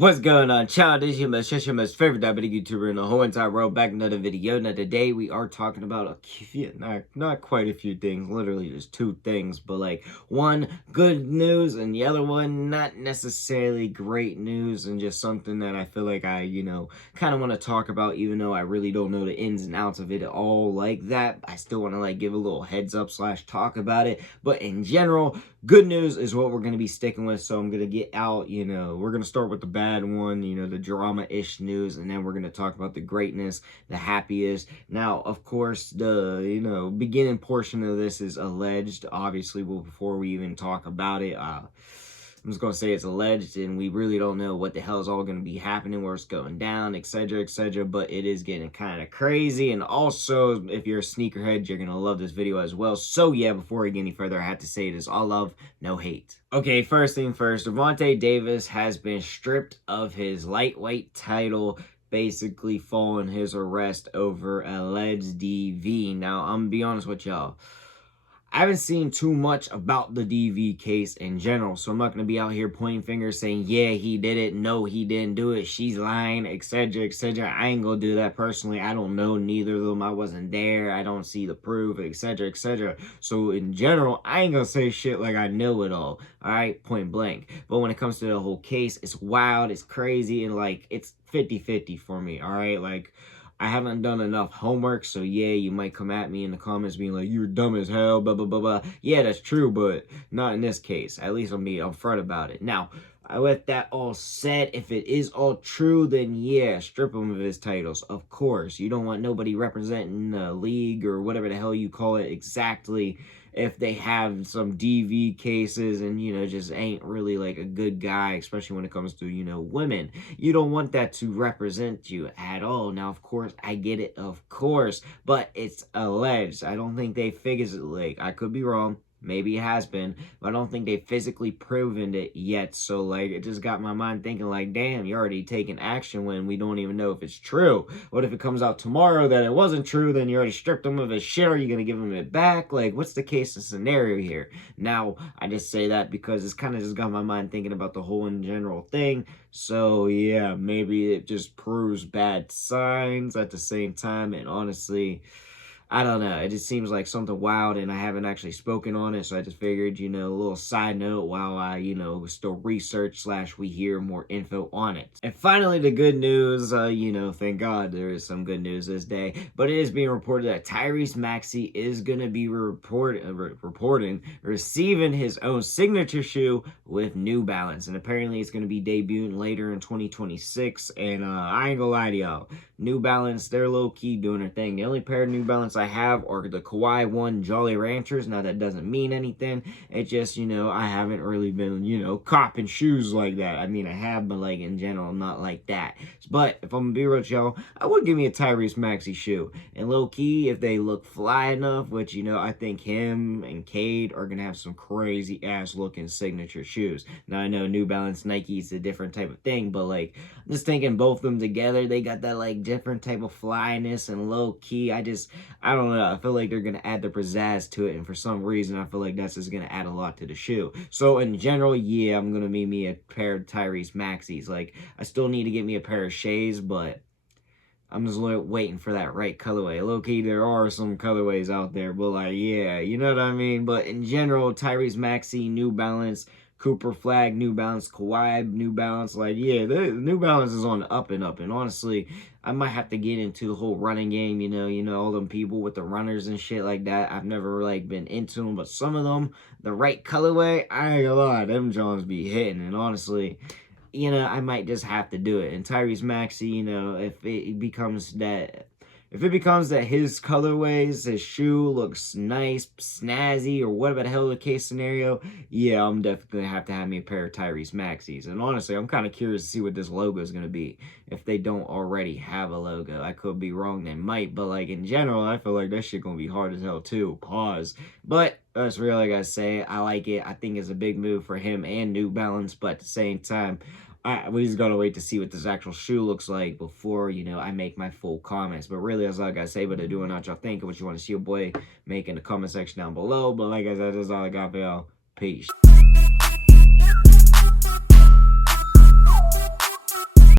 What's going on, child? This is your most favorite diabetic YouTuber in the whole entire world. Back another video. Now today we are talking about a few, not quite a few things, literally just two things, but like one good news and the other one not necessarily great news, and just something that I feel like I kind of want to talk about, even though I really don't know the ins and outs of it all like that. I still want to like give a little heads up / talk about it, but in general, good news is what we're going to be sticking with. So I'm going to get out, we're going to start with the bad one, the drama-ish news, and then we're going to talk about the greatness, the happiest. Now, of course, the, beginning portion of this is alleged. Obviously, well, before we even talk about it, I'm just going to say it's alleged, and we really don't know what the hell is all going to be happening, where it's going down, etc., etc., but it is getting kind of crazy. And also, if you're a sneakerhead, you're going to love this video as well. So yeah, before we get any further, I have to say it is all love, no hate. Okay, first thing first, Gervonta Davis has been stripped of his lightweight title, basically following his arrest over alleged DV. Now, I'm going to be honest with y'all. I haven't seen too much about the DV case in general, so I'm not going to be out here pointing fingers saying, yeah, he did it, no, he didn't do it, she's lying, etc., etc. I ain't going to do that personally. I don't know neither of them. I wasn't there. I don't see the proof, etc., etc. So in general, I ain't going to say shit like I know it all right, point blank. But when it comes to the whole case, it's wild, it's crazy, and like, it's 50-50 for me, all right? Like, I haven't done enough homework, so yeah, you might come at me in the comments being like, you're dumb as hell, blah, blah, blah, blah. Yeah, that's true, but not in this case. At least I'll be upfront about it. Now, with that all said, if it is all true, then yeah, strip him of his titles. Of course, you don't want nobody representing the league or whatever the hell you call it exactly if they have some DV cases and, just ain't really like a good guy, especially when it comes to, women. You don't want that to represent you at all. Now, of course, I get it, of course, but it's alleged. I don't think they figures it, like, I could be wrong. Maybe it has been, but I don't think they've physically proven it yet. So, like, it just got my mind thinking, like, damn, you're already taking action when we don't even know if it's true. What if it comes out tomorrow that it wasn't true? Then you already stripped him of his shit. Are you going to give him it back? Like, what's the case and scenario here? Now, I just say that because it's kind of just got my mind thinking about the whole in general thing. So, yeah, maybe it just proves bad signs at the same time. And honestly, I don't know. It just seems like something wild, and I haven't actually spoken on it, so I just figured, a little side note while I, still research / we hear more info on it. And finally, the good news, thank God there is some good news this day, but it is being reported that Tyrese Maxey is going to be receiving his own signature shoe with New Balance, and apparently it's going to be debuting later in 2026, and I ain't gonna lie to y'all, New Balance, they're low-key doing their thing. The only pair of New Balance I have are the Kawhi 1 Jolly Ranchers. Now, that doesn't mean anything. It just, I haven't really been, copping shoes like that. I mean, I have, but, like, in general, not like that. But, if I'm gonna be real with y'all, I would give me a Tyrese Maxey shoe. And low-key, if they look fly enough, which, I think him and Cade are gonna have some crazy-ass looking signature shoes. Now, I know New Balance, Nike is a different type of thing, but, like, I'm just thinking both of them together, they got that, like, different type of flyness and low-key. I don't know. I feel like they're going to add the pizzazz to it, and for some reason, I feel like that's just going to add a lot to the shoe. So, in general, yeah, I'm going to make me a pair of Tyrese Maxeys. Like, I still need to get me a pair of Shays, but I'm just waiting for that right colorway. Low-key, there are some colorways out there, but, like, yeah, you know what I mean? But, in general, Tyrese Maxey, New Balance, Cooper Flag, New Balance, Kawhi, New Balance, like, yeah, the New Balance is on the up and up, and honestly, I might have to get into the whole running game, all them people with the runners and shit like that. I've never, like, been into them, but some of them, the right colorway, I ain't gonna lie, them Johns be hitting, and honestly, I might just have to do it. And Tyrese Maxey, if it becomes that his colorways, his shoe looks nice, snazzy, or whatever the hell the case scenario, yeah, I'm definitely going to have me a pair of Tyrese Maxeys. And honestly, I'm kind of curious to see what this logo is going to be, if they don't already have a logo. I could be wrong, they might, but, like, in general, I feel like that shit going to be hard as hell, too. Pause. But that's really, like I say, I like it. I think it's a big move for him and New Balance, but at the same time, we just gotta wait to see what this actual shoe looks like before, I make my full comments. But really, that's all I gotta say. But I do want y'all think of what you want to see your boy make in the comment section down below. But like I said, that's all I got for y'all. Peace.